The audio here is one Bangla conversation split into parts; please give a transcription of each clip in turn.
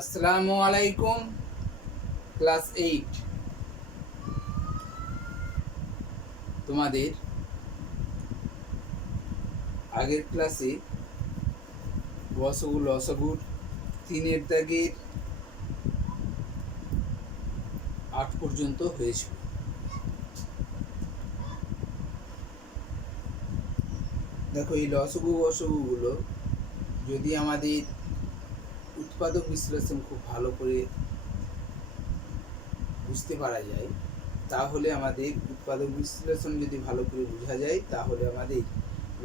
আসসালামু আলাইকুম। ক্লাস 8 তোমাদের আগের ক্লাসে গসগু লসগুর 3-এর দাগের 8 পর্যন্ত হয়েছিল। দেখো, এই লসগু গসগুগুলো যদি আমাদের উৎপাদক বিশ্লেষণ খুব ভালো করে বুঝতে পারা যায়, তাহলে আমাদের উৎপাদক বিশ্লেষণ যদি ভালো করে বোঝা যায়, তাহলে আমাদের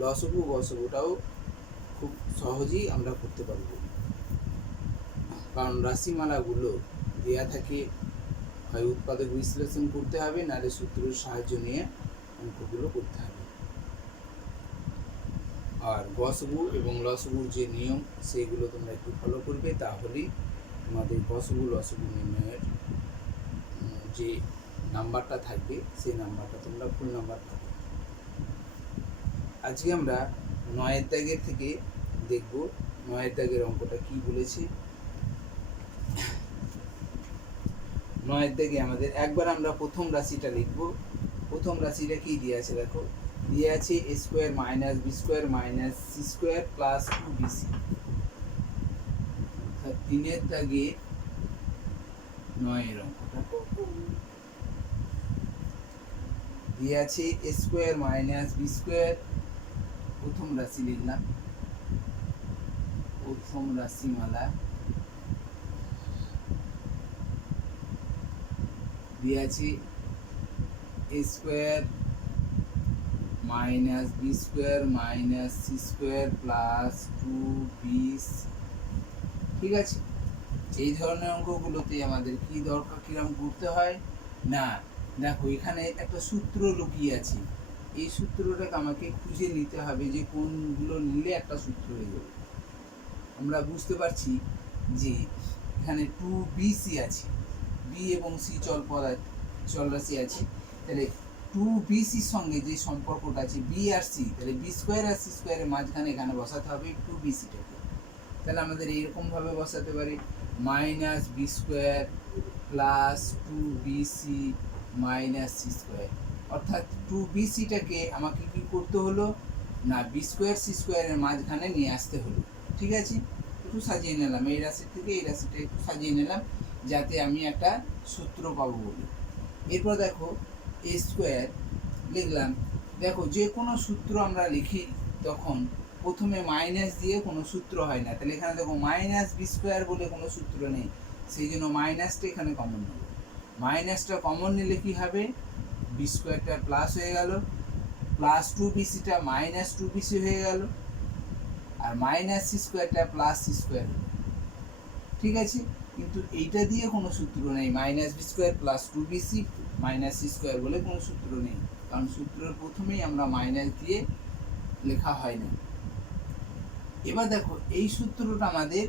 লসগু গসগুটাও খুব সহজেই আমরা করতে পারবো। কারণ রাশিমালাগুলো দেয়া থাকে, হয় উৎপাদক বিশ্লেষণ করতে হবে, নাহলে সূত্রের সাহায্য নিয়ে অঙ্কগুলো করতে হবে। আর গসগু এবং লসগুর যে নিয়ম, সেগুলো তোমরা একটু ফলো করবে, তাহলেই তোমাদের গসগু লসগু নির্ণয়ের যে নাম্বারটা থাকবে, সেই নাম্বারটা তোমরা ফুল নাম্বার পাবে। আজকে আমরা 9-এর দাগের থেকে দেখব 9-এর দাগের অঙ্কটা কি বলেছে। 9-এর দাগে আমাদের একবার আমরা প্রথম রাশিটা লিখব। প্রথম রাশিটা কি দিয়ে আছে দেখো, দিয়ে আছে a square minus B square minus C square plus 2bc। 3-এর দাগে 9-এর অঙ্কটা দিয়ে আছে a square minus B square. প্রথম রাশি লিখলাম, প্রথম রাশিমালা দিয়ে আছে a square minus B square minus C square plus 2bc। ঠিক আছে, এই ধরনের অঙ্কগুলোতে আমাদের কি দরকার, কিরম করতে হয় না, দেখো এখানে একটা সূত্র লুকিয়ে আছে। এই সূত্রটাকে আমাকে খুঁজে নিতে হবে যে কোনগুলো নিলে একটা সূত্র হয়ে যাবে। আমরা বুঝতে পারছি যে এখানে 2bc আছে, বি এবং সি চল রাশি আছে। তাহলে 2bcর সঙ্গে যে সম্পর্কটা আছে বি আর সি, তাহলে বি স্কোয়ার আর সি স্কোয়ারের মাঝখানে এখানে বসাতে হবে 2bcটাকে। তাহলে আমাদের এইরকমভাবে বসাতে পারি minus B square plus 2bc minus C square. অর্থাৎ 2bcটাকে আমাকে কি করতে হলো না, বি স্কোয়ার সি স্কোয়ারের মাঝখানে নিয়ে আসতে হলো। ঠিক আছে, একটু সাজিয়ে নিলাম, এই রাশি থেকে এই রাশিটা একটু সাজিয়ে নিলাম যাতে আমি একটা সূত্র পাবো বলি। এরপর দেখো এ স্কোয়ার লিখলাম। দেখো, যে কোনো সূত্র আমরা লিখি তখন প্রথমে মাইনাস দিয়ে কোনো সূত্র হয় না। তাহলে এখানে দেখো মাইনাস বি স্কোয়ার বলে কোনো সূত্র নেই, সেই জন্য মাইনাসটা এখানে কমন নেব। মাইনাসটা কমন নিলে কি হবে, বি স্কোয়ারটা প্লাস হয়ে গেল, প্লাস 2bcটা মাইনাস 2bc হয়ে গেল, আর মাইনাস সি স্কোয়ারটা প্লাস সি স্কোয়ার হলো। ঠিক আছে, কিন্তু এইটা দিয়ে কোনো সূত্র নেই, minus B square plus 2bc minus C square বলে কোনো সূত্র নেই, কারণ সূত্রের প্রথমেই আমরা মাইনাস দিয়ে লেখা হয় না। এবার দেখো এই সূত্রটা আমাদের,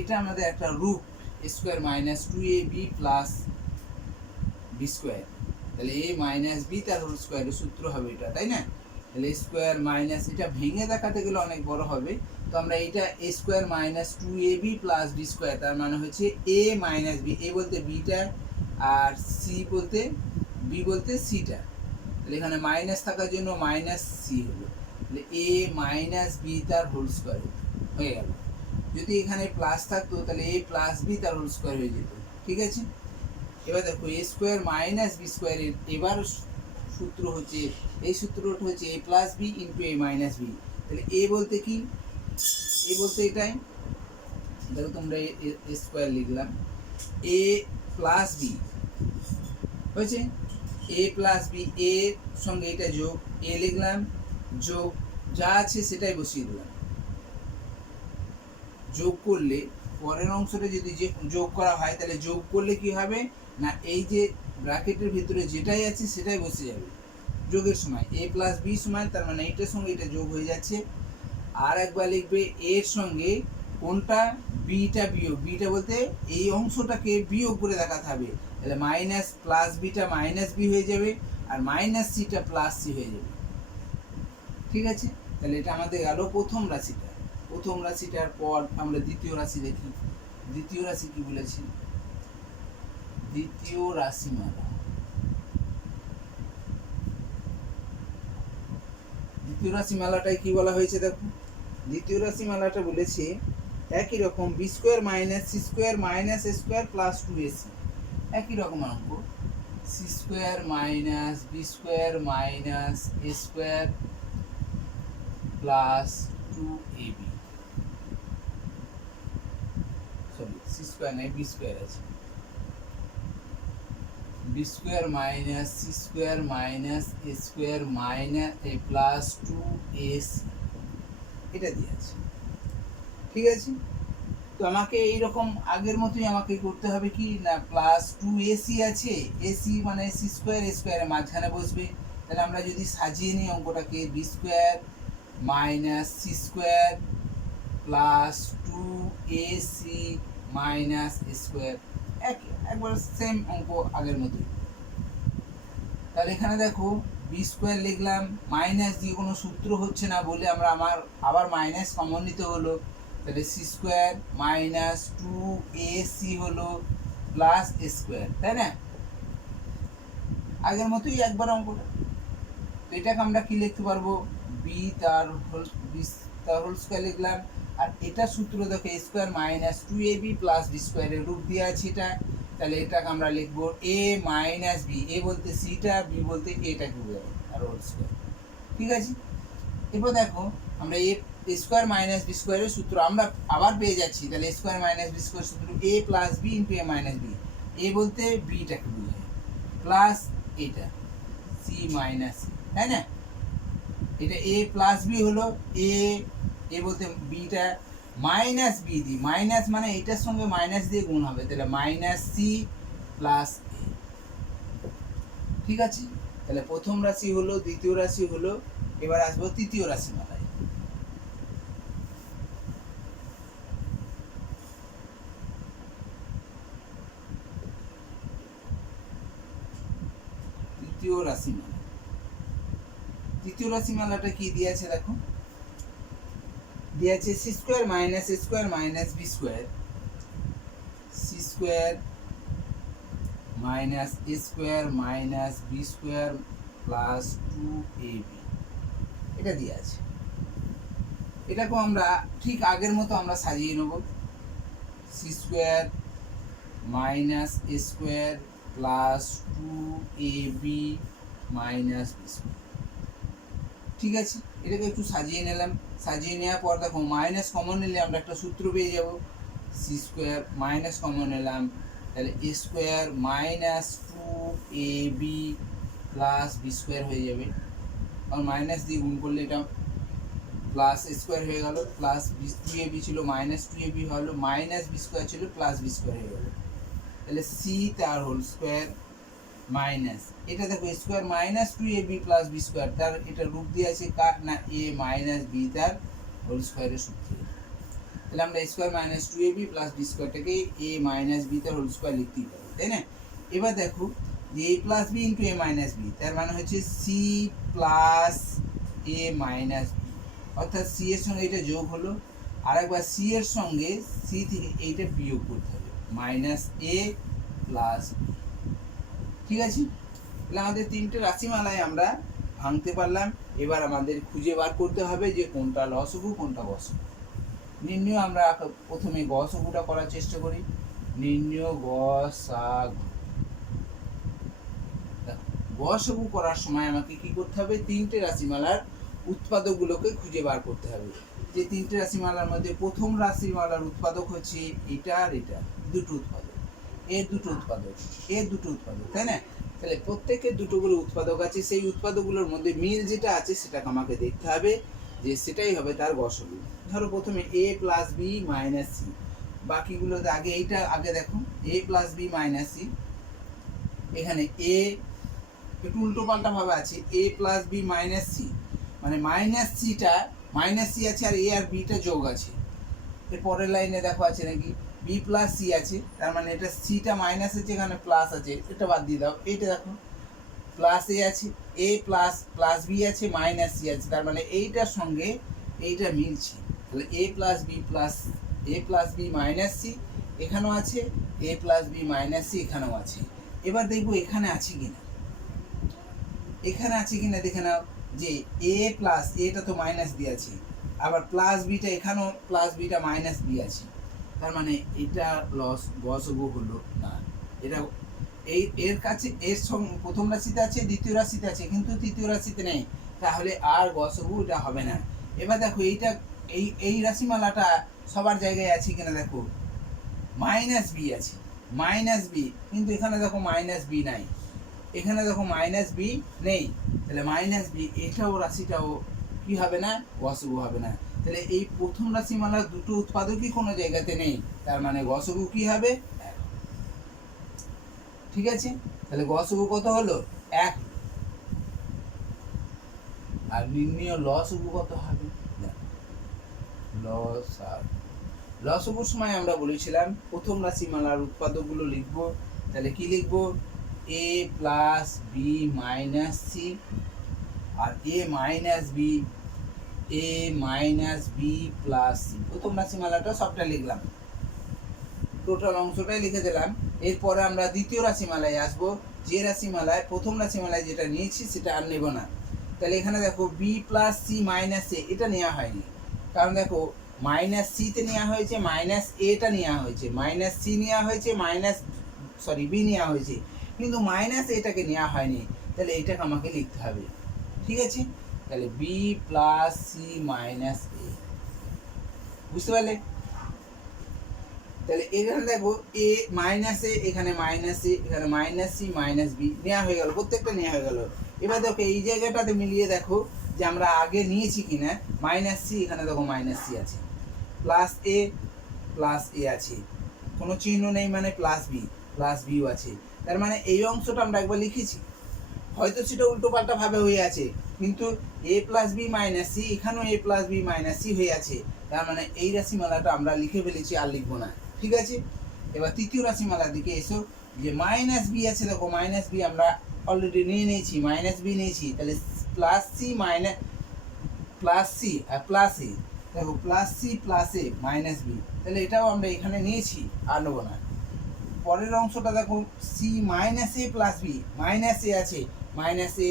এটা আমাদের একটা রূপ, A square minus 2ab plus B square. তাহলে এ মাইনাস বি তার হোল স্কোয়ারের সূত্র হবে এটা, তাই না? তাহলে স্কোয়ার মাইনাস, এটা ভেঙে দেখাতে গেলে অনেক বড় হবে, তো আমরা এটা A square minus 2ab plus B square, তার মানে হচ্ছে এ মাইনাস বি, এ বলতে বিটা আর সি বলতে বি বলতে সিটা। তাহলে এখানে মাইনাস থাকার জন্য মাইনাস সি হলো, তাহলে এ মাইনাস বি তার হোল স্কোয়ার হয়ে গেল। যদি এখানে প্লাস থাকতো তাহলে এ প্লাস বি তার হোল স্কোয়ার হয়ে যেত। ঠিক আছে, এবার দেখো এ স্কোয়ার মাইনাস বি স্কোয়ারের এবার সূত্র হচ্ছে, এই সূত্রটা হচ্ছে এ প্লাস বি ইন্টু এ মাইনাস বি। তাহলে এ বলতে কি, এ বলতে এটাই, দেখো তোমরা এ স্কোয়ার লিখলাম, এ প্লাস বি হয়েছে, এ প্লাস বি, এর সঙ্গে এটা যোগ, এ লিখলাম, যোগ যা আছে সেটাই বসিয়ে দিলাম। যোগ করলে পরের অংশটা যদি যে যোগ করা হয়, তাহলে যোগ করলে কি হবে না, এই যে ব্র্যাকেটের ভিতরে যেটাই আছে সেটাই বসে যাবে যোগের সময়। এ প্লাস বি সময়, তার মানে এইটার সঙ্গে এটা যোগ হয়ে যাচ্ছে। আর একবার লিখবে এর সঙ্গে কোনটা, বিটা বিয়োগ, বিটা বলতে এই অংশটাকে বিয়োগ করে দেখাতে হবে। তাহলে মাইনাস প্লাস বিটা মাইনাস বি হয়ে যাবে, আর মাইনাস সিটা প্লাস সি হয়ে যাবে। ঠিক আছে, তাহলে এটা আমাদের গেল প্রথম রাশিটা। প্রথম রাশিটার পর আমরা দ্বিতীয় রাশি দেখি। দ্বিতীয় রাশি কি বলেছি? দ্বিতীয় রাশিমালা। দ্বিতীয় রাশিমালাটাই কি বলা হয়েছে দেখো, দ্বিতীয় রাশিমালাটা বলেছে একই রকম B square minus C square minus A square plus two AC, একই রকম অঙ্ক, C square minus B square minus A square plus two A B, sorry C square নাই বি স্কোয়ার আছে, B square minus C square minus A square minus A plus two AC, এটা দিয়ে আছে। ঠিক আছে, তো আমাকে এইরকম আগের মতোই আমাকে করতে হবে কি না, প্লাস টু এসি আছে, এসি মানে সি স্কোয়ার এ স্কোয়ারের মাঝখানে বসবে, তাহলে আমরা যদি সাজিয়ে নিই অঙ্কটাকে B square minus C square plus two AC minus A square, একবার সেম অঙ্ক আগের মতোই। তাহলে এখানে দেখো বি স্কোয়ার লিখলাম, মাইনাস দিয়ে কোনো সূত্র হচ্ছে না বলে আমরা আবার মাইনাস কমন নিতে হলো, তাহলে C square minus two A C হলো প্লাস এ স্কোয়ার, তাই না? আগের মতোই একবার অঙ্কটা। তো এটাকে আমরা কি লিখতে পারবো, বি তার হোল স্কোয়ার লিখলাম, আর এটা সূত্র দেখো এ square minus two A B plus B স্কোয়ারের রূপ দিয়ে আছে এটা, তাহলে এটাকে আমরা লিখবো এ মাইনাস বি, এ বলতে সিটা, বি বলতে এটাকে বোঝায়, আর হোল স্কোয়ার। ঠিক আছে, এরপর দেখো আমরা এ স্কোয়ার মাইনাস বি স্কোয়ারের সূত্র আমরা আবার পেয়ে যাচ্ছি, তাহলে স্কোয়ার মাইনাস বি স্কোয়ার সূত্র এ plus B into A minus B, A বলতে বিটাকে বোঝায় প্লাস এটা সি মাইনাস, তাই না? এটা এ প্লাস বি হলো, এ বলতে বিটা মাইনাস বি দি, মাইনাস মানে এটার সঙ্গে মাইনাস দিয়ে গুণ হবে, তাহলে মাইনাস সি প্লাস এ। ঠিক আছে, তাহলে প্রথম রাশি হলো, দ্বিতীয় রাশি হলো, এবার আসবো তৃতীয় রাশি মালায়। তৃতীয় রাশিমালা, তৃতীয় রাশিমালাটা কি দিয়েছে দেখো, দিয়েছে C square minus A square minus B square, C square minus A square minus B square plus two A B, এটা দিয়ে আছে। এটাকেও আমরা ঠিক আগের মতো আমরা সাজিয়ে নেব, C square minus A square plus two A B minus B square. ঠিক আছে, এটাকে একটু সাজিয়ে নিলাম, সাজিয়ে নেওয়ার পর দেখো মাইনাস কমন নিলে আমরা একটা সূত্র পেয়ে যাব, সি স্কোয়ার মাইনাস কমন নিলাম, তাহলে এ square minus two A B plus B square হয়ে যাবে, আর মাইনাস দিয়ে গুণ করলে এটা প্লাস স্কোয়ার হয়ে গেল, প্লাস টু এ বি ছিল মাইনাস টু এ বি হলো, মাইনাস বি স্কোয়ার ছিল প্লাস বি স্কোয়ার হয়ে গেল, তাহলে সি তার হোল স্কোয়ার মাইনাস এটা দেখো square minus two A B plus B square, তার এটা রূপ দিয়ে আছে কার না এ মাইনাস বি তার হোল স্কোয়ারের সূত্র, তাহলে আমরা square minus two A B plus B স্কোয়ারটাকে A minus B তার হোল স্কোয়ার লিখতেই পারি, তাই না? এবার দেখো যে এ প্লাস বি ইন্টু এ মাইনাস বি, তার মানে হচ্ছে সি প্লাস এ মাইনাস বি, অর্থাৎ সি এর সঙ্গে এটা যোগ হলো, আর একবার সি এর সঙ্গে সি থেকে এইটা বিয়োগ করতে হবে, মাইনাস এ প্লাস বি। ঠিক আছে, তাহলে আমাদের তিনটে রাশিমালায় আমরা ভাঙতে পারলাম। এবার আমাদের খুঁজে বার করতে হবে যে কোনটা লসগু কোনটা গসগু। নির্ণয় আমরা প্রথমে গসগুটা করার চেষ্টা করি, নির্ণয় গসাগু। গসগু করার সময় আমাকে কি করতে হবে, তিনটে রাশিমালার উৎপাদকগুলোকে খুঁজে বার করতে হবে। যে তিনটে রাশিমালার মধ্যে প্রথম রাশিমালার উৎপাদক হচ্ছে এটা আর এটা, দুটো উৎপাদক, এর দুটো উৎপাদক, এর দুটো উৎপাদক, তাই না? তাহলে প্রত্যেকের দুটো করে উৎপাদক আছে, সেই উৎপাদকগুলোর মধ্যে মিল যেটা আছে সেটাকে আমাকে দেখতে হবে যে সেটাই হবে তার গসগু। ধরো প্রথমে এ প্লাস বি মাইনাস সি, বাকিগুলোতে আগে এইটা আগে দেখো, এ প্লাস বি মাইনাস সি, এখানে এ একটু উল্টো পাল্টা ভাবে আছে, এ প্লাস বি মাইনাস সি মানে মাইনাস সিটা মাইনাস সি আছে আর এ আর বিটা যোগ আছে, এর পরের লাইনে দেখো আছে নাকি বি প্লাস সি আছে, তার মানে এটা সিটা মাইনাস আছে এখানে প্লাস আছে, এটা বাদ দিয়ে দাও, এইটা দেখো প্লাস এ আছে, এ প্লাস প্লাস বি আছে মাইনাস সি আছে, তার মানে এইটার সঙ্গে এইটা মিলছে, তাহলে এ প্লাস বি মাইনাস সি, এখানেও আছে, এ প্লাস বি মাইনাস সি এখানেও আছে। এবার দেখবো এখানে আছে কিনা, এখানে আছে কিনা দেখে নাও যে এ প্লাস এটা তো মাইনাস বি আছে, আবার প্লাস বিটা এখানেও প্লাস বিটা মাইনাস বি আছে, তার মানে এটা গসগু হলো না। এটা এর কাছে এর প্রথম রাশিতে আছে, দ্বিতীয় রাশিতে আছে, কিন্তু তৃতীয় রাশিতে নেই, তাহলে আর গসগু এটা হবে না। এবার দেখো এইটা এই রাশিমালাটা সবার জায়গায় আছে কিনা দেখো, মাইনাস বি আছে, মাইনাস বি, কিন্তু এখানে দেখো মাইনাস বি নাই, এখানে দেখো মাইনাস বি নেই, তাহলে মাইনাস বি এটাও রাশিটাও কি হবে না, গসগু হবে না। তাহলে এই প্রথম রাশিমালার দুটো উৎপাদকই কোনো জায়গাতে নেই, তার মানে গসগু কি হবে, এক। ঠিক আছে, তাহলে গসগু কত হলো, এক। আর নির্ণয় লসগু কত হবে, লসগুর সময় আমরা বলেছিলাম প্রথম রাশিমালার উৎপাদকগুলো লিখবো, তাহলে কি লিখবো, এ প্লাস বি মাইনাস সি, আর এ মাইনাস বি, এ মাইনাস বি প্লাস সি। প্রথম রাশিমালাটা সবটা লিখলাম, টোটাল অংশটাই লিখে দিলাম। এরপরে আমরা দ্বিতীয় রাশিমালায় আসবো, যে রাশিমালায় প্রথম রাশিমালায় যেটা নিয়েছি সেটা আর নেব না। তাহলে এখানে দেখো বি প্লাস সি মাইনাস এ, এটা নেওয়া হয়নি, কারণ দেখো মাইনাস সিতে নেওয়া হয়েছে, মাইনাস এটা নেওয়া হয়েছে, মাইনাস সি নেওয়া হয়েছে, বি নেওয়া হয়েছে, কিন্তু মাইনাস এটাকে নেওয়া হয়নি, তাহলে এটাকে আমাকে লিখতে হবে। ঠিক আছে, তাহলে বি প্লাস সি মাইনাস এ, বুঝতে পারলে? তাহলে এখানে দেখো এ মাইনাস এ, এখানে মাইনাস এ, এখানে মাইনাস সি মাইনাস বি নেওয়া হয়ে গেল, প্রত্যেকটা নেওয়া হয়ে গেল। এবার দেখো এই জায়গাটাতে মিলিয়ে দেখো যে আমরা আগে নিয়েছি কিনা, মাইনাস সি, এখানে দেখো মাইনাস সি আছে, প্লাস এ আছে, কোনো চিহ্ন নেই মানে প্লাস বিও আছে, তার মানে এই অংশটা আমরা একবার লিখেছি, হয়তো সেটা উল্টো পাল্টা ভাবে হয়ে আছে, কিন্তু এ প্লাস বি মাইনাস সি, এখানেও এ প্লাস বি মাইনাস সি হয়ে আছে, তার মানে এই রাশিমালাটা আমরা লিখে ফেলেছি, আর লিখবো না। ঠিক আছে, এবার তৃতীয় রাশিমালার দিকে এসো, যে মাইনাস বি আছে, দেখো মাইনাস বি আমরা অলরেডি নিয়ে নিয়েছি, মাইনাস বি নিয়েছি, তাহলে প্লাস সি আর প্লাস এ, দেখো প্লাস সি প্লাস এ মাইনাস বি, তাহলে এটাও আমরা এখানে নিয়েছি, আর নেবো না। পরের অংশটা দেখো C minus A plus B, minus এ আছে, মাইনাস এ,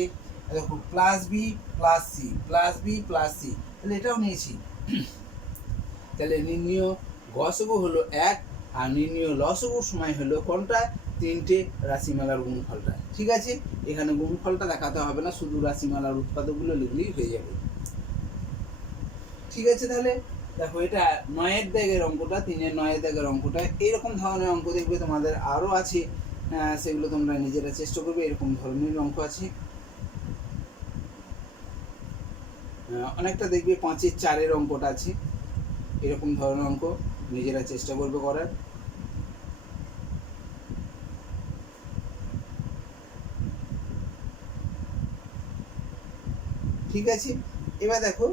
দেখো প্লাস বি প্লাস সি, তাহলে এটাও নিয়েছি। তাহলে নির্ণয় গসগু হলো এক, আর নির্ণয় লসগুর সময় হলো কোনটা, তিনটে রাশিমালার গুণফলটা। ঠিক আছে, এখানে গুণফলটা দেখাতে হবে না, শুধু রাশিমালার উৎপাদকগুলো লিখলেই হয়ে যাবে। ঠিক আছে, তাহলে দেখো এটা 9-এর দাগের অঙ্কটা, 3-এর 9-এর দাগের অঙ্কটা, এইরকম ধরনের অঙ্ক দেখবে তোমাদের আরও আছে, সেগুলো তোমরা নিজেরা চেষ্টা করবে, এরকম ধরনের অঙ্ক আছে অনেকটা, দেখবে 5-এর 4-এর অঙ্কটা আছে, এরকম ধরনের অঙ্ক নিজেরা চেষ্টা করবে করার। ঠিক আছে, এবার দেখো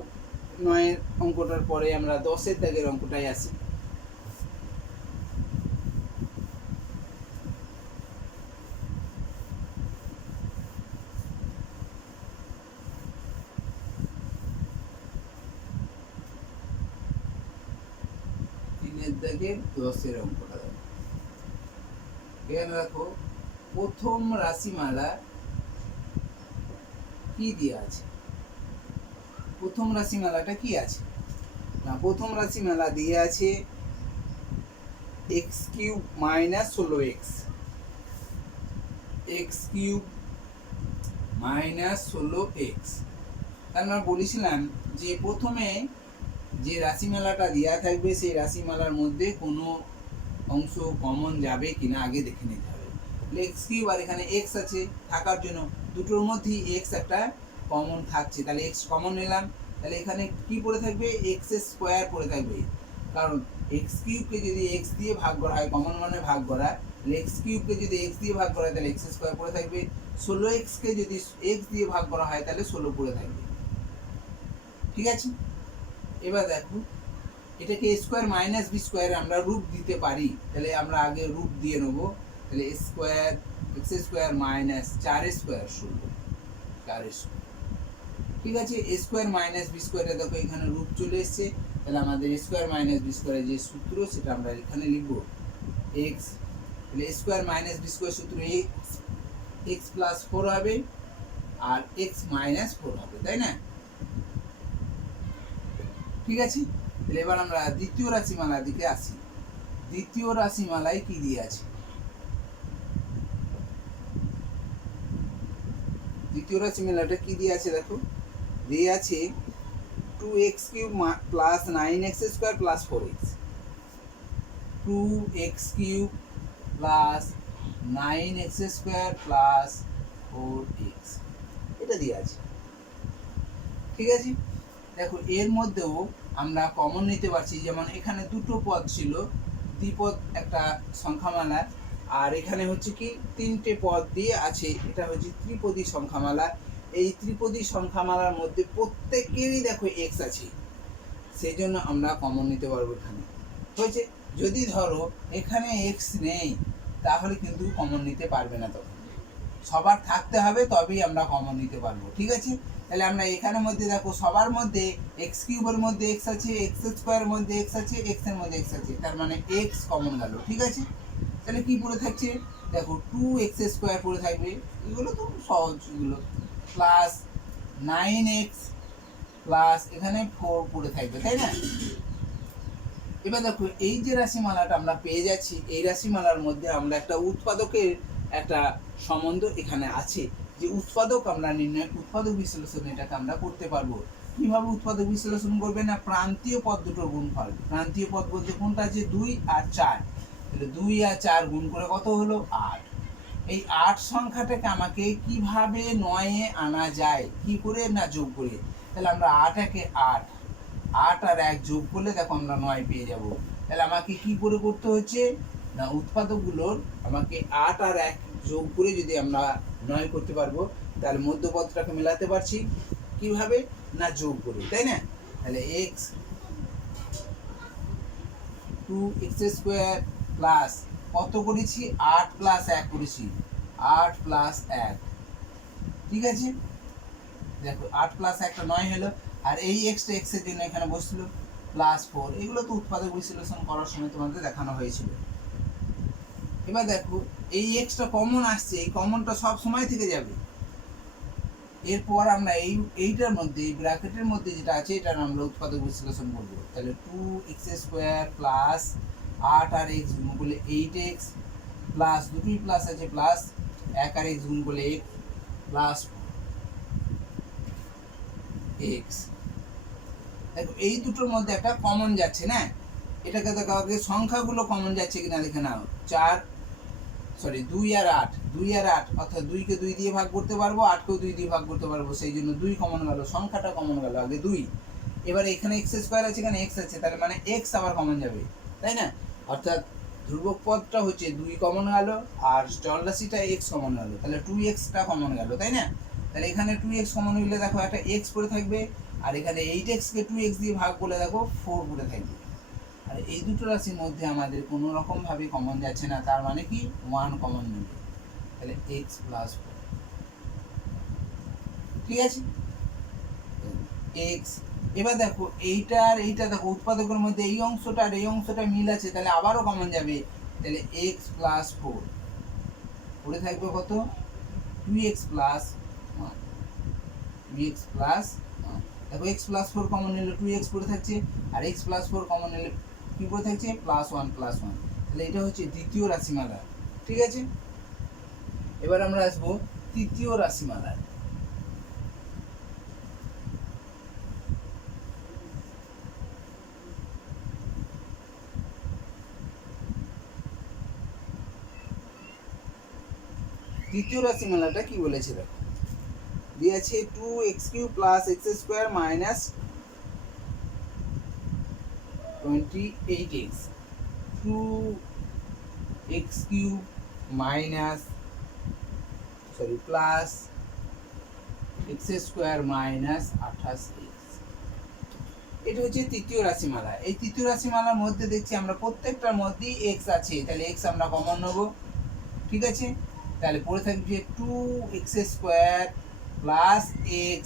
9-এর অঙ্কটার পরে আমরা 10-এর দাগের অঙ্কটাই আসি। দাগের 10-এর অঙ্কটা দেখো, এখানে দেখো প্রথম রাশিমালা কি দিয়ে আছে, প্রথম রাশিমালাটা কি আছে না, প্রথম রাশিমালা দিয়ে আছে x cube minus 16x, x cube minus 16x। আমরা বলেছিলাম যে প্রথমে যে রাশিমালাটা দেওয়া থাকবে সেই রাশিমালার মধ্যে কোনো অংশ কমন যাবে কিনা আগে দেখে নিতে হবে। এক্স কিউব আর এখানে এক্স আছে, থাকার জন্য দুটোর মধ্যেই এক্স একটা কমন থাকছে, তাহলে এক্স কমন নিলাম, তাহলে এখানে কি পড়ে থাকবে, এক্স স্কোয়ার পড়ে থাকবে, কারণ এক্স কিউবকে যদি এক্স দিয়ে ভাগ করা হয়, কমন মানে ভাগ করা, এক্স কিউবকে যদি এক্স দিয়ে ভাগ করা হয় তাহলে এক্স স্কোয়ার পড়ে থাকবে, 16xকে যদি এক্স দিয়ে ভাগ করা হয় তাহলে 16 পড়ে থাকবে। ঠিক আছে, এবার দেখো এটাকে স্কোয়ার মাইনাস বি স্কোয়ারে আমরা রূপ দিতে পারি, তাহলে আমরা আগে রূপ দিয়ে নেব, তাহলে square x square minus 4 square 16, 4 square. ঠিক আছে, স্কোয়ার মাইনাস বি স্কোয়ারে দেখো এখানে রূপ চলে এসছে, তাহলে আমাদের স্কোয়ার মাইনাস বি স্কোয়ারের যে সূত্র সেটা আমরা এখানে লিখব, এক্স, তাহলে স্কোয়ার মাইনাস বি স্কোয়ার সূত্র এক্স, এক্স প্লাস ফোর হবে আর এক্স মাইনাস ফোর হবে, তাই না? ঠিক আছে, তাহলে এবার আমরা দ্বিতীয় রাশিমালার দিকে আসি। দ্বিতীয় রাশিমালায় কি দিয়ে আছে? দ্বিতীয় রাশিমালাটা কি দিয়ে আছে দেখো, দিয়ে আছে 2x cube plus 9x square plus 4x, 2x cube plus 9x square plus 4x, এটা দিয়ে আছে। ঠিক আছে, দেখো এর মধ্যেও আমরা কমন নিতে পারছি, যেমন এখানে দুটো পদ ছিল, দ্বিপদ একটা সংখ্যামালা, আর এখানে হচ্ছে কি তিনটে পদ দিয়ে আছে, এটা হচ্ছে ত্রিপদী সংখ্যামালা। এই ত্রিপদী সংখ্যামালার মধ্যে প্রত্যেকেরই দেখো এক্স আছে, সেই জন্য আমরা কমন নিতে পারবো এখানে। হয়েছে, যদি ধরো এখানে এক্স নেই তাহলে কিন্তু কমন নিতে পারবে না, তখন সবার থাকতে হবে তবেই আমরা কমন নিতে পারবো। ঠিক আছে, তাহলে আমরা এখানের মধ্যে দেখো সবার মধ্যে এক্স কিউবের মধ্যে এক্স আছে, এক্স স্কোয়ারের মধ্যে এক্স আছে, এক্স এর মধ্যে এক্স আছে, তার মানে এক্স কমন গেল। ঠিক আছে, তাহলে কি পড়ে থাকছে দেখো 2x স্কোয়ার পড়ে থাকবে, এগুলো তো সহজ, এগুলো প্লাস 9x প্লাস এখানে 4 পড়ে থাকবে, তাই না? এবার দেখো এই যে রাশিমালাটা আমরা পেয়ে যাচ্ছি, এই রাশিমালার মধ্যে আমরা একটা উৎপাদকের একটা সম্বন্ধ এখানে আছে, যে উৎপাদক আমরা নির্ণয়, উৎপাদক বিশ্লেষণ এটাকে আমরা করতে পারবো। কিভাবে উৎপাদক বিশ্লেষণ করবে না, প্রান্তীয় পদ দুটোর গুণফল, প্রান্তীয় পদ বলতে কোনটা আছে 2 আর 4, তাহলে 2 আর 4 গুণ করে কত হলো 8। এই 8 সংখ্যাটাকে আমাকে কিভাবে 9 এ আনা যায়, কি করে না যোগ করে, তাহলে আমরা 8 একে 8, 8 আর 1 যোগ করলে দেখো আমরা 9 পেয়ে যাব। তাহলে আমাকে কি করে করতে হচ্ছে না, উৎপাদকগুলোর আমাকে 8 আর 1 যোগ করে যদি আমরা 9 করতে পারবো, তাহলে মধ্যপদটাকে মেলাতে পারছি কিভাবে না যোগ করে, তাই না? তাহলে x 2x স্কোয়ার প্লাস কত করেছি 8 প্লাস 1 করেছি, 8 প্লাস 1, ঠিক আছে, দেখো 8 প্লাস 1টা 9 হলো, আর এই এক্সটা এক্স এর জন্য এখানে বসলো প্লাস 4, এগুলো তো উৎপাদক বিশ্লেষণ করার সময় তোমাদের দেখানো হয়েছিল। এবার দেখো এই এক্সটা কমন আসছে, এই কমনটা সব সময় থেকে যাবে। এরপর আমরা এইটার মধ্যে, এই ব্র্যাকেটের মধ্যে যেটা আছে এটার আমরা উৎপাদক বিশ্লেষণ করবো। তাহলে 2x স্কোয়ার প্লাস 8 আর x গুণ করলে 8x প্লাস দুটোই প্লাস আছে, প্লাস 1 আর x গুণ করলে 1 প্লাস x। দেখো এই দুটোর মধ্যে একটা কমন যাচ্ছে না, এটাকে দেখো আগে সংখ্যাগুলো কমন যাচ্ছে কিনা দেখে নাও। 2 আর 8, 2 আর 8 অর্থাৎ 2 কে 2 দিয়ে ভাগ করতে পারবো, 8 কেও 2 দিয়ে ভাগ করতে পারবো, সেই জন্য 2 কমন গেল, সংখ্যাটা কমন গেল আগে 2। এবার এখানে x স্কয়ার আছে, এখানে x আছে, তার মানে x আবার কমন যাবে, তাই না? অর্থাৎ ধ্রুবক পদটা হচ্ছে 2 কমন গেল আর চলরাশিটা x কমন গেল, তাহলে 2x টা কমন গেল, তাই না? তাহলে এখানে 2x কমন হইলে দেখো একটা x পড়ে থাকবে, আর এখানে 8x কে 2x দিয়ে ভাগ করলে দেখো 4 পড়ে থাকবে। আর এই দুটো রাশির মধ্যে আমাদের কোনো রকম ভাবে কমন যাচ্ছে না, তার মানে কি 1 কমন নেবে, তাহলে x প্লাস 4, ঠিক আছে x। এবার দেখো এইটা আর এইটা দেখো উৎপাদকের মধ্যে এই অংশটা আর এই অংশটা মিল আছে, তাহলে আবারও কমন যাবে, তাহলে x প্লাস 4 পড়ে থাকবে কত 2x প্লাস 1, 2x প্লাস 1। দেখো x প্লাস 4 কমন নিলে 2x পড়ে থাকছে, আর x প্লাস 4 কমন নিলে কি পড়ে থাকছে প্লাস 1 প্লাস 1, তাহলে এটা হচ্ছে দ্বিতীয় রাশিমালা। ঠিক আছে, এবার আমরা আসবো তৃতীয় রাশিমালা। তৃতীয় রাশিমালাটা কি বলেছে দেখো, দিয়েছে 2x³ plus x square minus 28x, 2x³ minus plus x square minus 28x, এটা হচ্ছে তৃতীয় রাশিমালা। এই তৃতীয় রাশিমালার মধ্যে দেখছি আমরা প্রত্যেকটার মধ্যেই x আছে, তাহলে x আমরা কমন নেব। ঠিক আছে, তাহলে পড়ে থাকবে 2x square plus x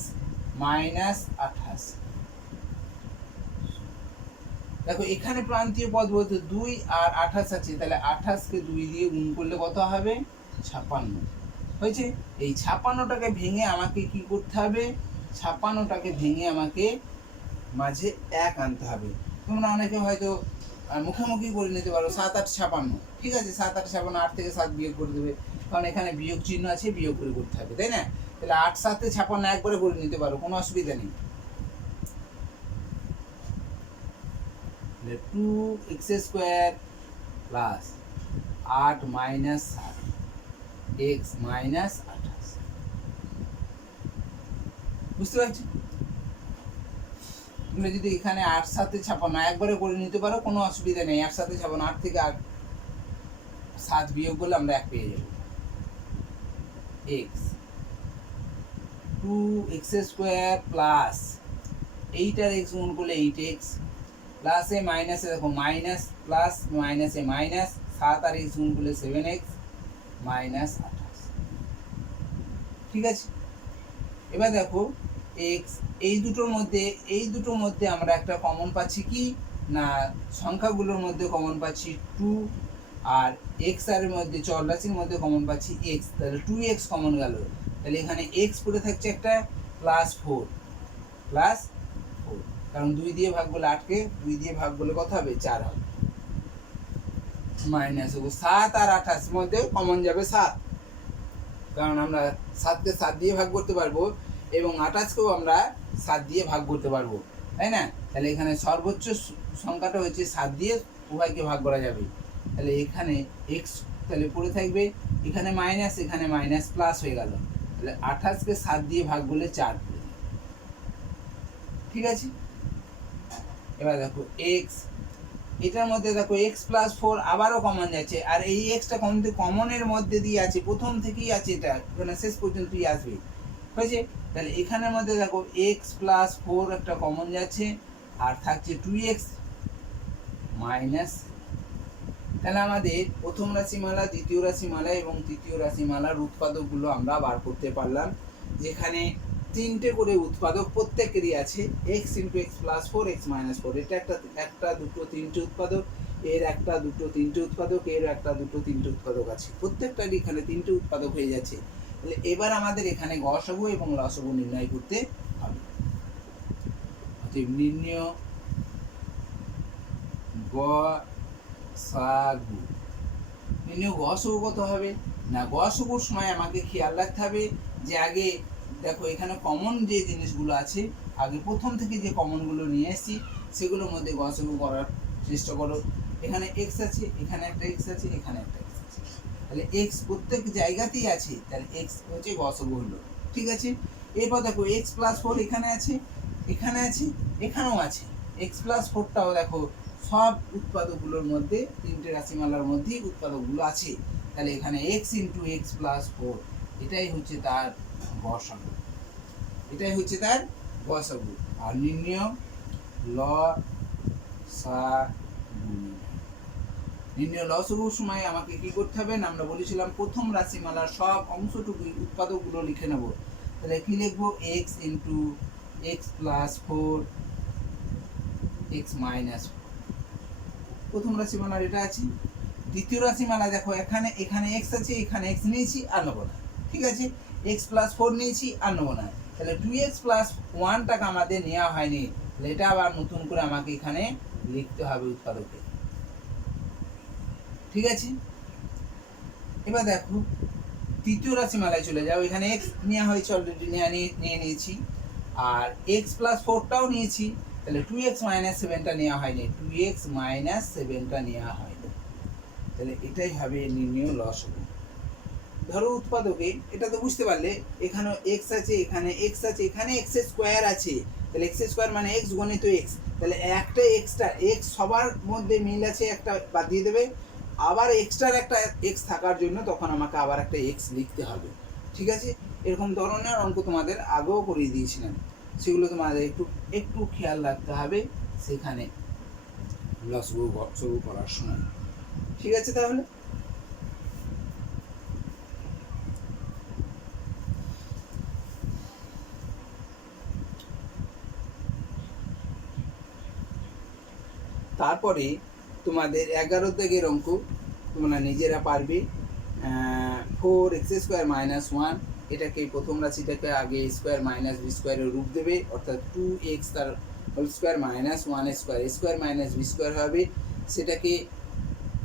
minus 28, দেখো এখানে প্রান্তীয় পদ বলতে 2 আর 28 আছে, তাহলে 28কে 2 দিয়ে গুণ করলে কত হবে? 56 হয়েছে। এই 56টাকে ভেঙে আমাকে কি করতে হবে? 56টাকে ভেঙে আমাকে মাঝে 1 আনতে হবে। তোমরা অনেকে হয়তো মুখোমুখি করে নিতে পারো 7 8 56, ঠিক আছে, 7 8 56, 8 থেকে 7 বিয়োগ করে দেবে, কারণ এখানে বিয়োগ চিহ্ন আছে, বিয়োগ করে করতে হবে, তাই না? তাহলে 8 7 56 একবারে করে নিতে পারো, কোনো অসুবিধা নেই। 2x² plus 8 minus 7 x minus 28, বুঝতে পারছি? তুমি যদি এখানে 8 7 56 একবারে করে নিতে পারো, কোনো অসুবিধা নেই। 8 7 56, 8 থেকে 8 7 বিয়োগ করলে আমরা 1 পেয়ে যাব। x 2x² প্লাস 8 আর x গুণ করলে 8x প্লাসে মাইনাসে দেখো মাইনাস প্লাস মাইনাসে মাইনাস, 7 আর x গুণ করলে 7x মাইনাস 28, ঠিক আছে। এবার দেখো x এই দুটোর মধ্যে আমরা একটা কমন পাচ্ছি কি না, সংখ্যাগুলোর মধ্যে কমন পাচ্ছি 2, আর x আর এর মধ্যে চল রাশির মধ্যে কমন পাচ্ছি x, তাহলে 2x কমন গেল। তাহলে এখানে x পড়ে থাকছে একটা প্লাস 4, কারণ 2 দিয়ে ভাগ করলে 8কে 2 দিয়ে ভাগ করলে কত হবে? 4 হবে। মাইনাস 7 আর 28 মধ্যে কমন যাবে 7, কারণ আমরা 7কে 7 দিয়ে ভাগ করতে পারবো এবং 28কেও আমরা 7 দিয়ে ভাগ করতে পারবো, তাই না? তাহলে এখানে সর্বোচ্চ সংখ্যাটা হচ্ছে 7 দিয়ে উভয়কে ভাগ করা যাবে। তাহলে এখানে x তাহলে পড়ে থাকবে, এখানে মাইনাস, এখানে মাইনাস, প্লাস হয়ে গেল। তাহলে 28কে 7 দিয়ে ভাগ করলে 4 পড়ে যাবে, ঠিক আছে। এবার দেখো x, এটার মধ্যে দেখো x প্লাস 4 আবারও কমন যাচ্ছে, আর এই xটা কমনের মধ্যে দিয়ে আছে, প্রথম থেকেই আছে, এটা মানে শেষ পর্যন্তই আসবে, হয়েছে। তাহলে এখানের মধ্যে দেখো x প্লাস 4 একটা কমন যাচ্ছে, আর থাকছে 2x মাইনাস। তাহলে আমাদের প্রথম রাশিমালা, দ্বিতীয় রাশিমালা এবং তৃতীয় রাশিমালার উৎপাদকগুলো আমরা বার করতে পারলাম, যেখানে 3টে করে উৎপাদক প্রত্যেকেরই আছে, x × x plus 4 x minus 4, এটা একটা দুটো তিনটে উৎপাদক, এর একটা দুটো তিনটে উৎপাদক, এর একটা দুটো তিনটে উৎপাদক আছে, প্রত্যেকটারই এখানে 3টে উৎপাদক হয়ে যাচ্ছে। তাহলে এবার আমাদের এখানে গসাগু এবং লসাগু নির্ণয় করতে হবে। নির্ণয় গসাগু, নির্ণয় গসাগু কত হবে না, গসাগুর সময় আমাকে খেয়াল রাখতে হবে যে আগে দেখো এখানে কমন যে জিনিসগুলো আছে, আগে প্রথম থেকে যে কমনগুলো নিয়ে এসেছি সেগুলোর মধ্যে গসাগু করার চেষ্টা করো। এখানে x আছে, এখানে একটা x আছে, এখানে একটা x আছে, তাহলে x প্রত্যেক জায়গাতেই আছে, তাহলে x হচ্ছে গসাগু হলো, ঠিক আছে। এরপর দেখো x প্লাস 4 এখানে আছে, এখানে আছে, এখানেও আছে, x প্লাস 4টাও দেখো সব উৎপাদকগুলোর মধ্যে, 3টে রাশিমালার মধ্যেই উৎপাদকগুলো আছে, তাহলে এখানে x × x প্লাস 4 এটাই হচ্ছে তার গসাগু, এটাই হচ্ছে তার গসাগু। আর নির্ণয় লসাগুর সময় আমাকে কি করতে হবে না, আমরা বলেছিলাম প্রথম রাশিমালার সব অংশটুকুই উৎপাদকগুলো লিখে নেব। তাহলে কি লিখবো? x × x plus 4 x minus 4, প্রথম রাশিমালার এটা আছে। দ্বিতীয় রাশিমালা দেখো এখানে x আছে, এখানে x নিয়েছি আর নেবো না, ঠিক আছে, x প্লাস 4 নিয়েছি আর নেবো না, তাহলে 2x প্লাস 1টাকে আমাদের নেওয়া হয়নি, তাহলে এটা আবার নতুন করে আমাকে এখানে লিখতে হবে উৎপাদকে, ঠিক আছে। এবার দেখো তৃতীয় রাশিমালায় চলে যাও, এখানে x নেওয়া হয়েছে অলরেডি, নিয়ে নিয়েছি, আর x প্লাস 4টাও নিয়েছি, তাহলে 2x মাইনাস 7টা নেওয়া হয়নি, 2x মাইনাস 7টা নেওয়া হয়নি, তাহলে এটাই হবে নির্ণয় লসাগু। ধরো উৎপাদকে এটা তো বুঝতে পারলে, এখানে x আছে, এখানে x আছে, এখানে x² আছে, তাহলে x² মানে x গণিত x, তাহলে একটা এক্সট্রা x সবার মধ্যে মিল আছে, একটা বাদ দিয়ে দেবে, আবার এক্সট্রার একটা x থাকার জন্য তখন আমাকে আবার একটা x লিখতে হবে, ঠিক আছে। এরকম ধরনের অঙ্ক তোমাদের আগেও করিয়ে দিয়েছিলাম, সেগুলো তোমাদের একটু খেয়াল রাখতে হবে সেখানে লসাগু গসাগু করার সময়, ঠিক আছে। তাহলে তারপরে তোমাদের 11 দাগের অঙ্ক তোমরা নিজেরা পারবে। 4x² - 1, এটাকে প্রথম রাশিটাকে আগে স্কোয়ার মাইনাস বি স্কোয়ারের রূপ দেবে, অর্থাৎ 2x তার whole square minus 1 square, square minus B square হবে। সেটাকে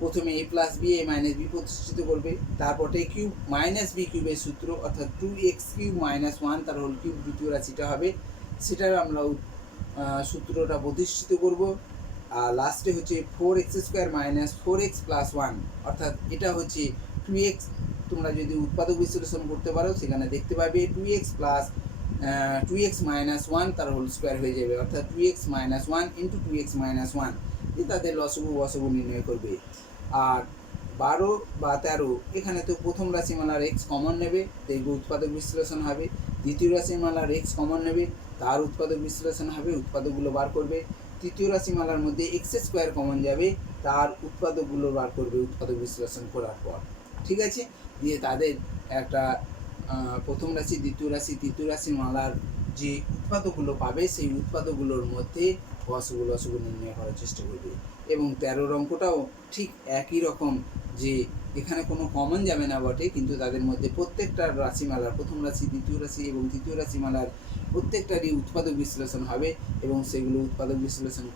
প্রথমে a plus B a minus B প্রতিষ্ঠিত করবে, তারপরে কিউব মাইনাস বি কিউবের সূত্র, অর্থাৎ 2x³ - 1 তার হোল কিউব দ্বিতীয় রাশিটা হবে, সেটার আমরা সূত্রটা প্রতিষ্ঠিত করব। আর লাস্টে হচ্ছে 4x² - 4x + 1, অর্থাৎ এটা হচ্ছে 2x। তোমরা যদি উৎপাদক বিশ্লেষণ করতে পারো সেখানে দেখতে পাবে 2x - 1 তার হোল স্কোয়ার হয়ে যাবে, অর্থাৎ 2x - 1 × 2x - 1, যে তাদের লসগু বসগু নির্ণয় করবে। আর 12 বা 13 এখানে তো প্রথম রাশিমালার x কমন নেবে, দেখবে উৎপাদক বিশ্লেষণ হবে। দ্বিতীয় রাশিমালার x কমন নেবে, তার উৎপাদক বিশ্লেষণ হবে, উৎপাদকগুলো বার করবে। তৃতীয় রাশিমালার মধ্যে x² কমন যাবে, তার উৎপাদকগুলো বার করবে উৎপাদক বিশ্লেষণ করার পর। ঠিক আছে, দিয়ে তাদের একটা প্রথম রাশি, দ্বিতীয় রাশি, তৃতীয় রাশি মালার যে উৎপাদকগুলো পাবে সেই উৎপাদকগুলোর মধ্যে গসগু লসগু নির্ণয় করার চেষ্টা করবে। এবং 13 অঙ্কটাও ঠিক একই রকম, যে এখানে কোনো কমন যাবে না বটে, কিন্তু তাদের মধ্যে প্রত্যেকটা রাশিমালার প্রথম রাশি, দ্বিতীয় রাশি এবং তৃতীয় রাশিমালার প্রত্যেকটারই উৎপাদক বিশ্লেষণ হবে এবং সেগুলো উৎপাদক বিশ্লেষণ করবে।